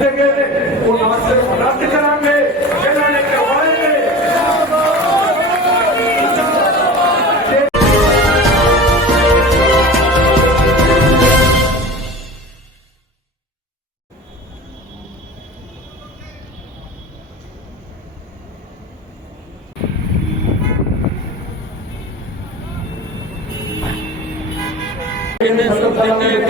کرتے گئے تھے وہ نماز شریف رد کریں گے Thank you.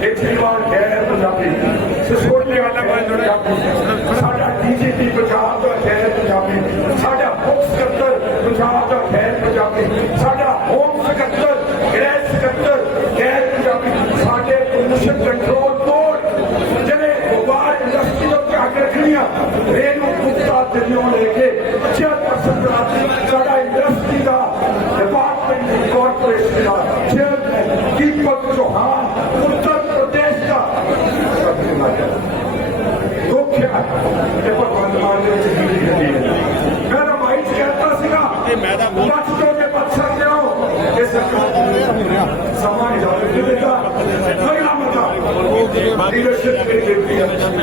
जरीवार गैर डी जी पंजाबी सॾा होम सैस्टर गैसी सॼे पॉल्यूशन कंट्रोल बोर्ड जॾहिं अॻ रखणी आहे